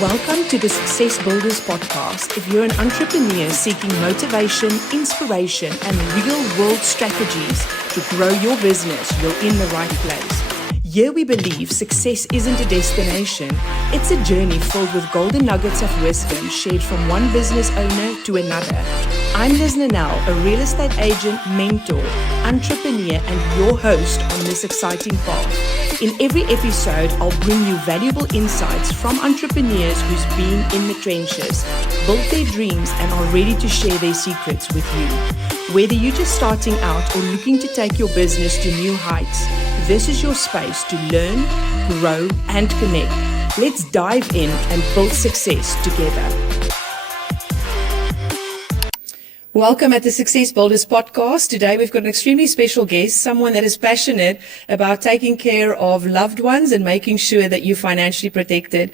Welcome to the Success Builders podcast. If you're an entrepreneur seeking motivation, inspiration, and real-world strategies to grow your business, you're in the right place. Here we believe success isn't a destination, it's a journey filled with golden nuggets of wisdom shared from one business owner to another. I'm Lizna Nel, a real estate agent, mentor, entrepreneur, and your host on this exciting path. In every episode, I'll bring you valuable insights from entrepreneurs who's been in the trenches, built their dreams, and are ready to share their secrets with you. Whether you're just starting out or looking to take your business to new heights, this is your space to learn, grow, and connect. Let's dive in and build success together. Welcome at the Success Builders podcast. Today we've got an extremely special guest, someone that is passionate about taking care of loved ones and making sure that you're financially protected.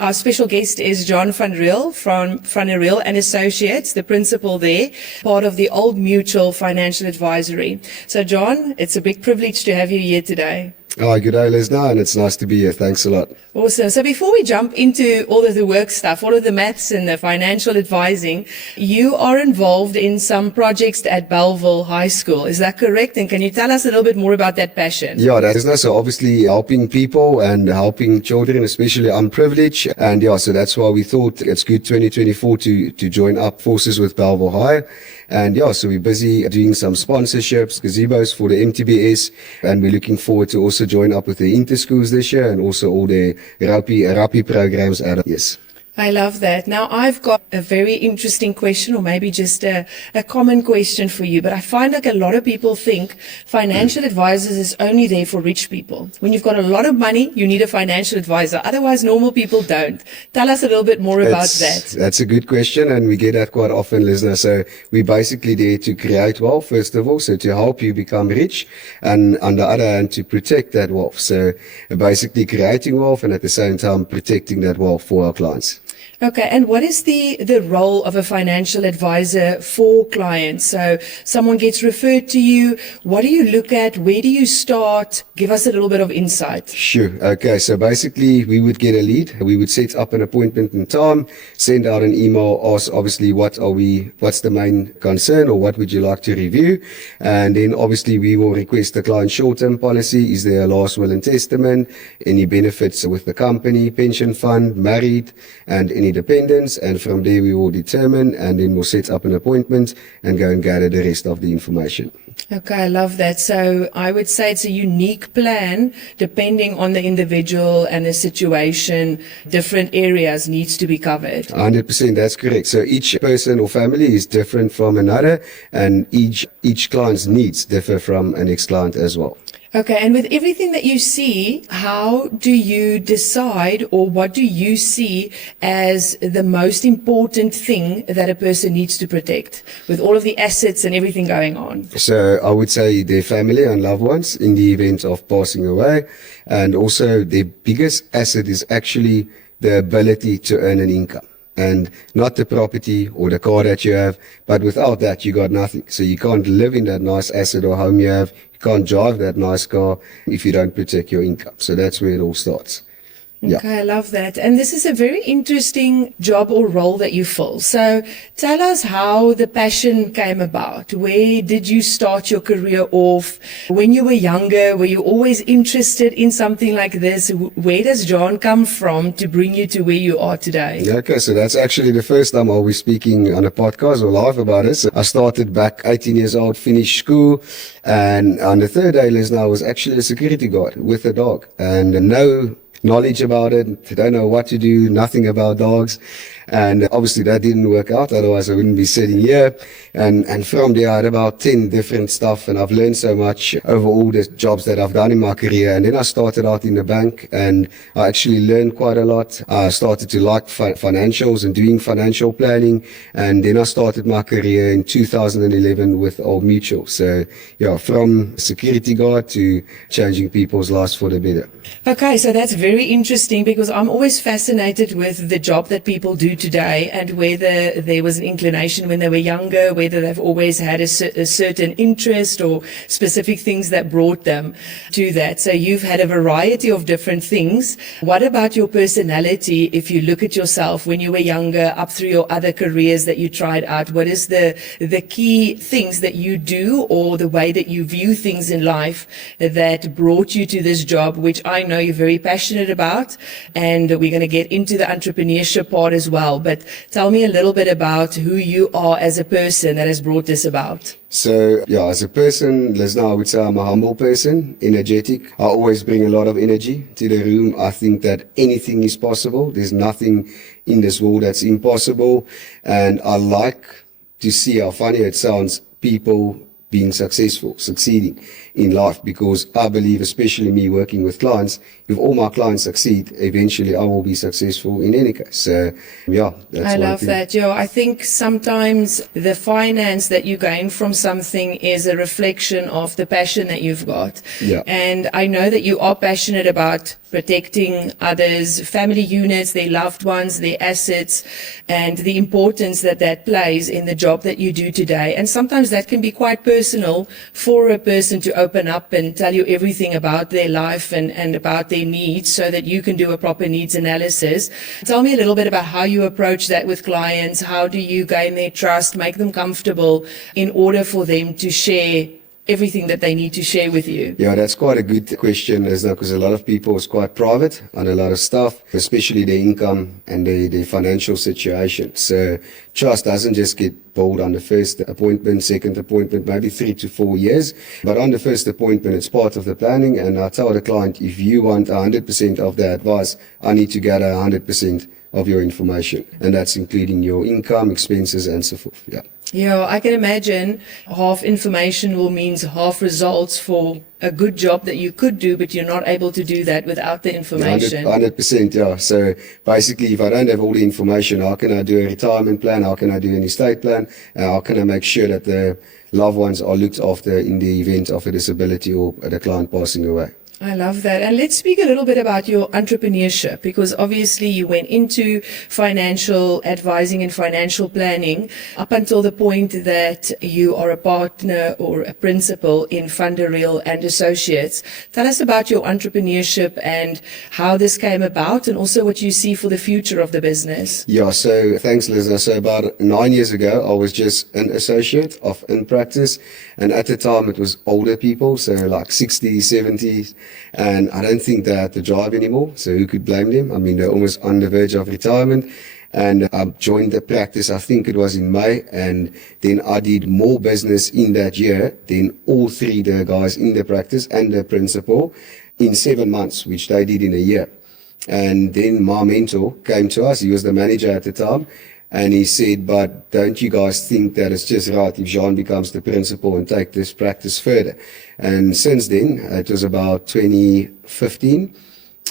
Our special guest is Juan from Riel and Associates, the principal there, part of the Old Mutual Financial Advisory. So Juan, it's a big privilege to have you here today. Hi, good day, Lizna, and it's nice to be here. Thanks a lot. Awesome. So before we jump into all of the work stuff, all of the maths and the financial advising, you are involved in some projects at Belleville High School. Is that correct? And can you tell us a little bit more about that passion? Yeah, that is nice. So obviously helping people and helping children, especially unprivileged. And yeah, so that's why we thought it's good 2024 to join up forces with Belleville High. And yeah, so we're busy doing some sponsorships, gazebos for the MTBS, and we're looking forward to also join up with the interschools this year and also all the Rapi programs out of yes. I love that. Now, I've got a very interesting question, or maybe just a common question for you, but I find like a lot of people think financial advisors is only there for rich people. When you've got a lot of money, you need a financial advisor. Otherwise, normal people don't. Tell us a little bit more about that. That's a good question, and we get that quite often, listener. So we're basically there to create wealth, first of all, so to help you become rich, and on the other hand, to protect that wealth. So basically creating wealth and at the same time protecting that wealth for our clients. Okay, and what is the role of a financial advisor for clients? So someone gets referred to you. What do you look at? Where do you start? Give us a little bit of insight. Sure. Okay, so basically we would get a lead. We would set up an appointment in time, send out an email, ask obviously what's the main concern or what would you like to review? And then obviously we will request the client's short-term policy. Is there a last will and testament? Any benefits with the company, pension fund, married, and any dependents, and from there we will determine, and then we'll set up an appointment and go and gather the rest of the information. Okay, I love that. So I would say it's a unique plan depending on the individual and the situation. Different areas needs to be covered. 100%, that's correct. So each person or family is different from another, and each client's needs differ from an ex-client as well. Okay, and with everything that you see, how do you decide, or what do you see as the most important thing that a person needs to protect with all of the assets and everything going on? So I would say their family and loved ones in the event of passing away, and also their biggest asset is actually the ability to earn an income. And not the property or the car that you have, but without that, you got nothing. So you can't live in that nice asset or home you have. You can't drive that nice car if you don't protect your income. So that's where it all starts. Okay, yeah. I love that. And this is a very interesting job or role that you fill. So tell us how the passion came about. Where did you start your career off? When you were younger, were you always interested in something like this? Where does Juan come from to bring you to where you are today? Yeah, okay, so that's actually the first time I'll be speaking on a podcast or live about it. So I started back 18 years old, finished school, and on the third day, I was actually a security guard with a dog, and no knowledge about it, don't know what to do, nothing about dogs. And obviously that didn't work out, otherwise I wouldn't be sitting here. And from there I had about 10 different stuff, and I've learned so much over all the jobs that I've done in my career. And then I started out in the bank, and I actually learned quite a lot. I started to like financials and doing financial planning. And then I started my career in 2011 with Old Mutual. So yeah, from security guard to changing people's lives for the better. Okay, so that's very very interesting because I'm always fascinated with the job that people do today and whether there was an inclination when they were younger, whether they've always had a certain interest or specific things that brought them to that. So you've had a variety of different things. What about your personality? If you look at yourself when you were younger, up through your other careers that you tried out, what is the key things that you do or the way that you view things in life that brought you to this job, which I know you're very passionate about, and we're going to get into the entrepreneurship part as well. But tell me a little bit about who you are as a person that has brought this about. So, yeah, as a person, Lizna, I would say I'm a humble person, energetic. I always bring a lot of energy to the room. I think that anything is possible. There's nothing in this world that's impossible. And I like to see how funny it sounds, people being successful, succeeding in life, because I believe, especially me working with clients, if all my clients succeed, eventually I will be successful in any case. So, yeah, that's I one love thing. that, Joe. I think sometimes the finance that you gain from something is a reflection of the passion that you've got. Yeah. And I know that you are passionate about protecting others, family units, their loved ones, their assets, and the importance that that plays in the job that you do today. And sometimes that can be quite personal for a person to open up and tell you everything about their life and about their needs so that you can do a proper needs analysis. Tell me a little bit about how you approach that with clients. How do you gain their trust, make them comfortable in order for them to share everything that they need to share with you? Yeah, that's quite a good question, Lizna, because a lot of people is quite private on a lot of stuff, especially their income and their financial situation. So trust doesn't just get built on the first appointment, second appointment, maybe 3 to 4 years. But on the first appointment, it's part of the planning. And I tell the client, if you want 100% of the advice, I need to gather 100% of your information. And that's including your income, expenses, and so forth. Yeah. Yeah, I can imagine half information will mean half results for a good job that you could do, but you're not able to do that without the information. 100%, yeah. So basically, if I don't have all the information, how can I do a retirement plan? How can I do an estate plan? How can I make sure that the loved ones are looked after in the event of a disability or the client passing away? I love that. And let's speak a little bit about your entrepreneurship, because obviously you went into financial advising and financial planning up until the point that you are a partner or a principal in Riel and Associates. Tell us about your entrepreneurship and how this came about, and also what you see for the future of the business. Yeah, so thanks, Lizna. So about 9 years ago, I was just an associate of in practice. And at the time, it was older people, so like 60s, 70s. And I don't think they had the drive anymore, so who could blame them? I mean, they're almost on the verge of retirement. And I joined the practice, I think it was in May, and then I did more business in that year than all three the guys in the practice and the principal in 7 months, which they did in a year. And then my mentor came to us, he was the manager at the time, and he said, but don't you guys think that it's just right if Juan becomes the principal and take this practice further? And since then, it was about 2015,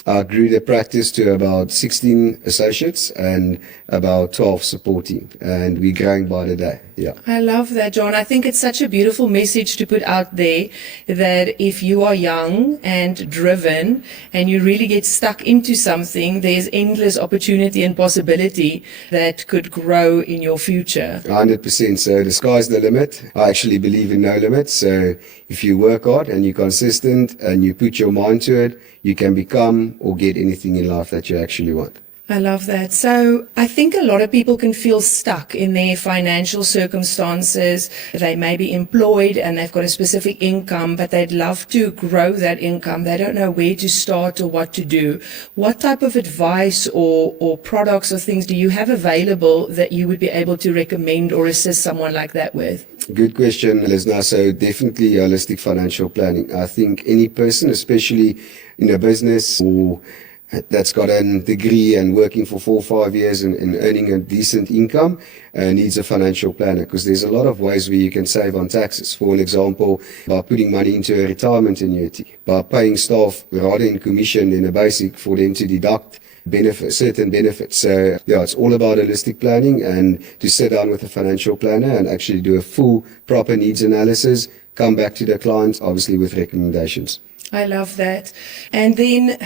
I grew the practice to about 16 associates and about 12 supporting, and we're growing by the day. Yeah. I love that, John. I think it's such a beautiful message to put out there that if you are young and driven and you really get stuck into something, there's endless opportunity and possibility that could grow in your future. 100%. So the sky's the limit. I actually believe in no limits. So if you work hard and you're consistent and you put your mind to it, you can become or get anything in life that you actually want. I love that. So I think a lot of people can feel stuck in their financial circumstances. They may be employed and they've got a specific income, but they'd love to grow that income. They don't know where to start or what to do. What type of advice or products or things do you have available that you would be able to recommend or assist someone like that with? Good question, Lizna. So definitely holistic financial planning. I think any person, especially in a business or that's got a degree and working for 4 or 5 years and earning a decent income needs a financial planner, because there's a lot of ways where you can save on taxes. For an example, by putting money into a retirement annuity, by paying staff rather in commission than a basic for them to deduct certain benefits. So yeah, it's all about holistic planning and to sit down with a financial planner and actually do a full proper needs analysis, come back to the client, obviously with recommendations. I love that. And then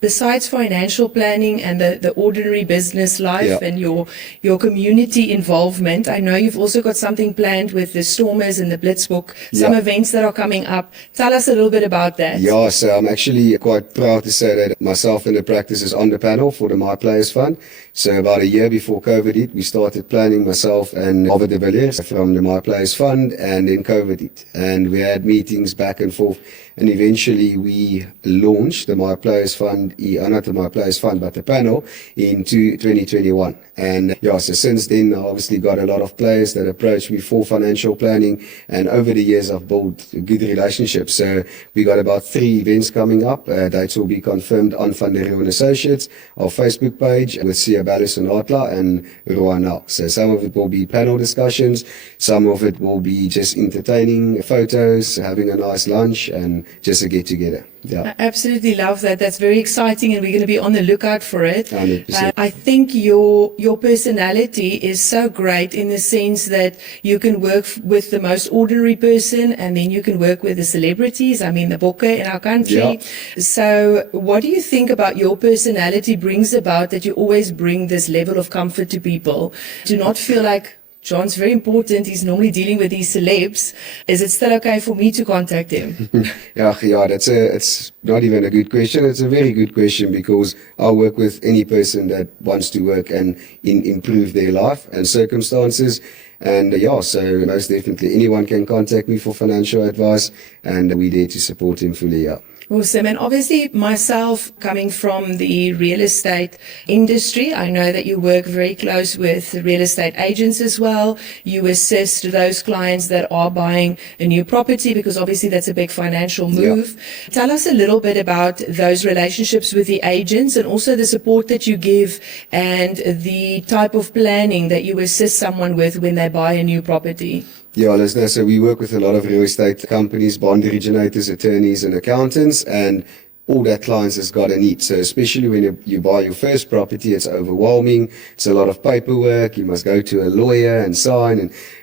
besides financial planning and the ordinary business life Yeah. and your community involvement, I know you've also got something planned with the Stormers and the Blitzbook, some Yeah. events that are coming up. Tell us a little bit about that. Yeah, so I'm actually quite proud to say that myself and the practice is on the panel for the My Players Fund. So about a year before COVID hit, we started planning, myself and Albert de Villiers from the My Players Fund, and then COVID hit. And we had meetings back and forth. And eventually we launched the My Players Fund, not the My Players Fund, but the panel into 2021. And yeah, so since then, I obviously got a lot of players that approached me for financial planning. And over the years, I've built good relationships. So we got about 3 events coming up. Dates will be confirmed on Van der Riel and Associates, our Facebook page, with Sia Ballis and Atla and Juan now. So some of it will be panel discussions. Some of it will be just entertaining photos, having a nice lunch, and just a get together. Yeah. I absolutely love that. That's very exciting, and we're going to be on the lookout for it. 100%. I think your personality is so great in the sense that you can work with the most ordinary person, and then you can work with the celebrities. I mean, the bokke in our country. Yeah. So what do you think about your personality brings about that you always bring this level of comfort to people? Do not feel like, John's very important, he's normally dealing with these celebs. Is it still okay for me to contact him? Yeah, it's not even a good question. It's a very good question, because I work with any person that wants to work and improve their life and circumstances. And yeah, so most definitely anyone can contact me for financial advice, and we're there to support him fully. Yeah. Awesome. And obviously myself, coming from the real estate industry, I know that you work very close with real estate agents as well. You assist those clients that are buying a new property, because obviously that's a big financial move. Yeah. Tell us a little bit about those relationships with the agents, and also the support that you give and the type of planning that you assist someone with when they buy a new property. Yeah, Lizna, so we work with a lot of real estate companies, bond originators, attorneys and accountants, and all that clients has got a need. So especially when you buy your first property, it's overwhelming. It's a lot of paperwork. You must go to a lawyer and sign.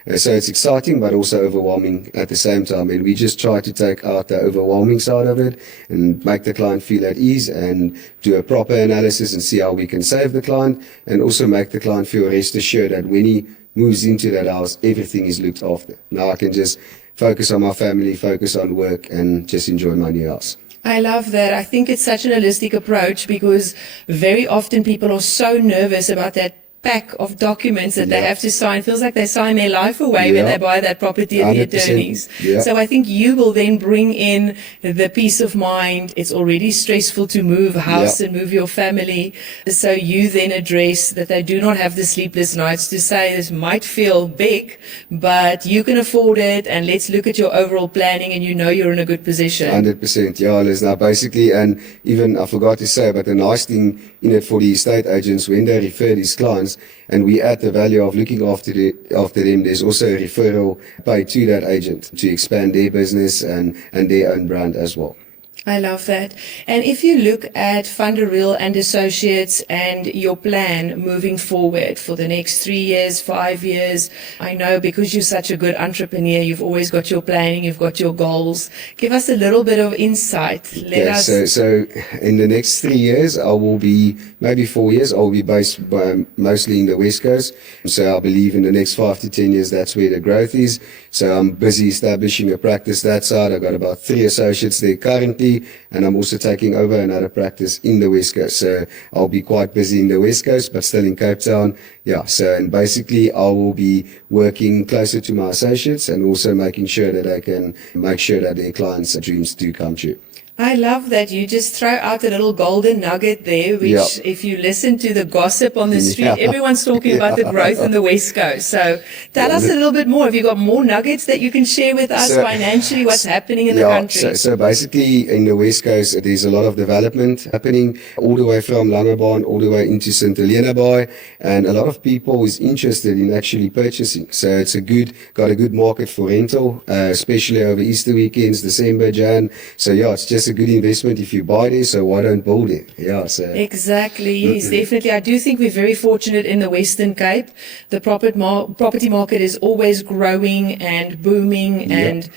And so it's exciting, but also overwhelming at the same time. And we just try to take out the overwhelming side of it and make the client feel at ease, and do a proper analysis and see how we can save the client, and also make the client feel rest assured that when he moves into that house, everything is looked after. Now I can just focus on my family, focus on work, and just enjoy my new house. I love that. I think it's such an holistic approach, because very often people are so nervous about that pack of documents that they have to sign. It feels like they sign their life away when they buy that property at the attorneys. Yeah. So I think you will then bring in the peace of mind. It's already stressful to move house and move your family. So you then address that they do not have the sleepless nights to say, this might feel big, but you can afford it, and let's look at your overall planning, and you know you're in a good position. 100%, yeah, Lizna, basically. And even I forgot to say, but the nice thing in it for the estate agents, when they refer these clients, and we add the value of looking after them, there's also a referral paid to that agent to expand their business and their own brand as well. I love that. And if you look at Van der Riel and Associates and your plan moving forward for the next 3 years, 5 years, I know because you're such a good entrepreneur, you've always got your planning, you've got your goals. Give us a little bit of insight. So in the next 3 years, I will be, maybe 4 years, I will be based mostly in the West Coast. So I believe in the next 5 to 10 years, that's where the growth is. So I'm busy establishing a practice that side. I've got about 3 associates there currently, and I'm also taking over another practice in the West Coast. So I'll be quite busy in the West Coast, but still in Cape Town. Yeah, so and basically I will be working closer to my associates, and also making sure that I can make sure that their clients' dreams do come true. I love that you just throw out a little golden nugget there, which if you listen to the gossip on the street, everyone's talking about the growth in the West Coast. So tell us a little bit more. Have you got more nuggets that you can share with us financially, what's happening in the country? So basically in the West Coast, there's a lot of development happening all the way from Langebaan all the way into St. Helena Bay, and a lot of people is interested in actually purchasing. So it's got a good market for rental, especially over Easter weekends, December, Jan. So it's just a good investment if you buy there, so why don't build it? Exactly, yes, definitely. I do think we're very fortunate in the Western Cape. The property market is always growing and booming and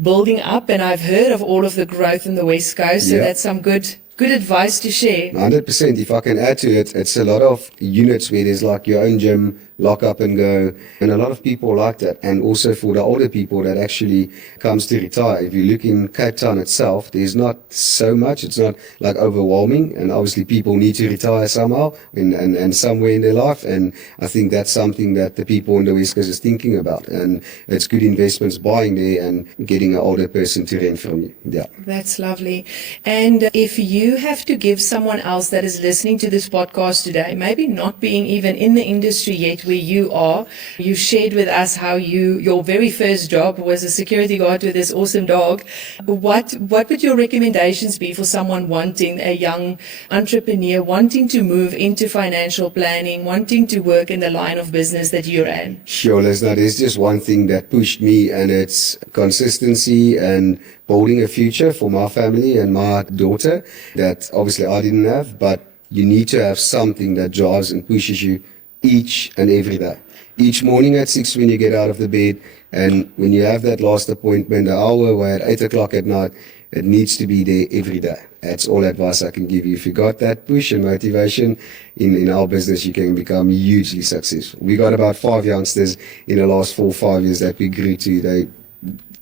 building up, and I've heard of all of the growth in the West Coast, so that's some good Good advice to share. 100%. If I can add to it, it's a lot of units where there's like your own gym, lock up and go, and a lot of people like that. And also for the older people that actually comes to retire, if you look in Cape Town itself, there's not so much. It's not like overwhelming, and obviously people need to retire somehow and somewhere in their life, and I think that's something that the people on the West Coast is thinking about, and it's good investments buying there and getting an older person to rent from you. Yeah. That's lovely. And if you have to give someone else that is listening to this podcast today, maybe not being even in the industry yet where you are, you shared with us how your very first job was a security guard with this awesome dog. What would your recommendations be for someone wanting, a young entrepreneur, wanting to move into financial planning, wanting to work in the line of business that you're in? Sure, Lizna, there's just one thing that pushed me, and it's consistency and building a future for my family and my daughter that obviously I didn't have, but you need to have something that drives and pushes you each and every day. Each morning at 6 when you get out of the bed, and when you have that last appointment, an hour away at 8 o'clock at night, it needs to be there every day. That's all advice I can give you. If you got that push and motivation in our business, you can become hugely successful. We got about 5 youngsters in the last 4 or 5 years that we grew to. They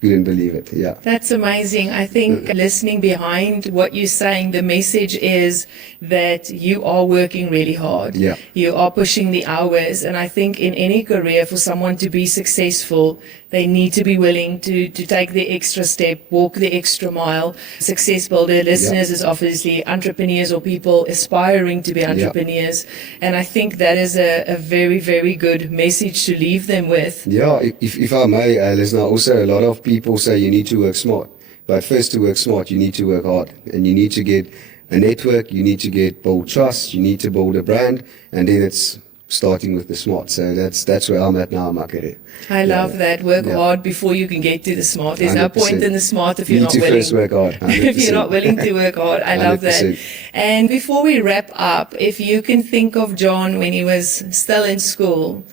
couldn't believe it. Yeah. That's amazing. I think listening behind what you're saying, the message is that you are working really hard. Yeah. You are pushing the hours. And I think in any career, for someone to be successful, they need to be willing to take the extra step, walk the extra mile. Success Builder listeners is obviously entrepreneurs or people aspiring to be entrepreneurs. And I think that is a very, very good message to leave them with. Yeah, if I may, Lizna, also a lot of people say you need to work smart. But first, to work smart, you need to work hard. And you need to get a network, you need to build trust, you need to build a brand, and then it's starting with the smart. So that's where I'm at now in my career. I love that. Work hard before you can get to the smart. There's 100%. No point in the smart if you're not willing. First work hard. If you're not willing to work hard. I love 100%. That. And before we wrap up, if you can think of John when he was still in school,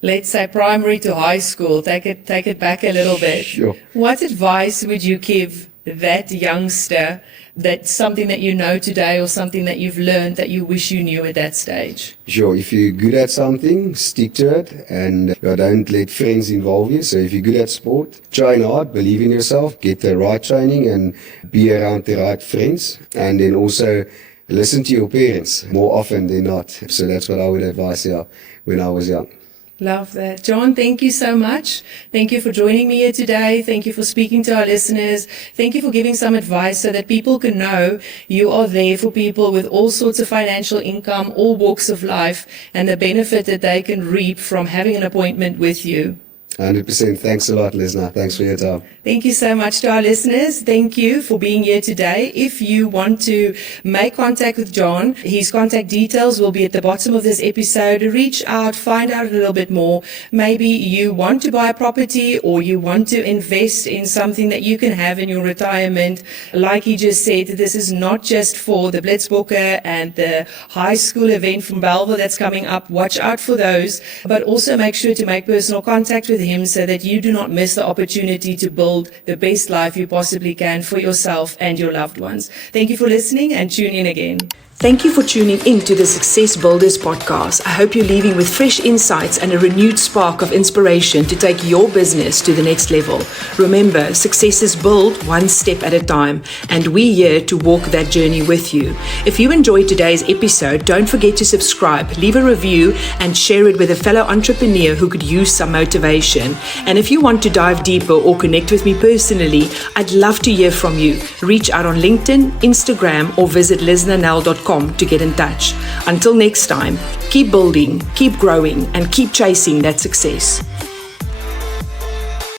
let's say primary to high school, take it back a little bit. Sure. What advice would you give that youngster, that's something that you know today or something that you've learned that you wish you knew at that stage? Sure. If you're good at something, stick to it, and don't let friends involve you. So if you're good at sport, train hard, believe in yourself, get the right training and be around the right friends, and then also listen to your parents more often than not. So that's what I would advise when I was young. Love that. John, thank you so much. Thank you for joining me here today. Thank you for speaking to our listeners. Thank you for giving some advice so that people can know you are there for people with all sorts of financial income, all walks of life, and the benefit that they can reap from having an appointment with you. 100%. Thanks a lot, Lizna. Thanks for your time. Thank you so much to our listeners. Thank you for being here today. If you want to make contact with John, his contact details will be at the bottom of this episode. Reach out, find out a little bit more. Maybe you want to buy a property or you want to invest in something that you can have in your retirement. Like he just said, this is not just for the Blitzbokke and the high school event from Belleville that's coming up. Watch out for those, but also make sure to make personal contact with him so that you do not miss the opportunity to build the best life you possibly can for yourself and your loved ones. Thank you for listening, and tune in again. Thank you for tuning in to the Success Builders podcast. I hope you're leaving with fresh insights and a renewed spark of inspiration to take your business to the next level. Remember, success is built one step at a time, and we're here to walk that journey with you. If you enjoyed today's episode, don't forget to subscribe, leave a review, and share it with a fellow entrepreneur who could use some motivation. And if you want to dive deeper or connect with me personally, I'd love to hear from you. Reach out on LinkedIn, Instagram, or visit liznanel.com to get in touch. Until next time, keep building, keep growing, and keep chasing that success.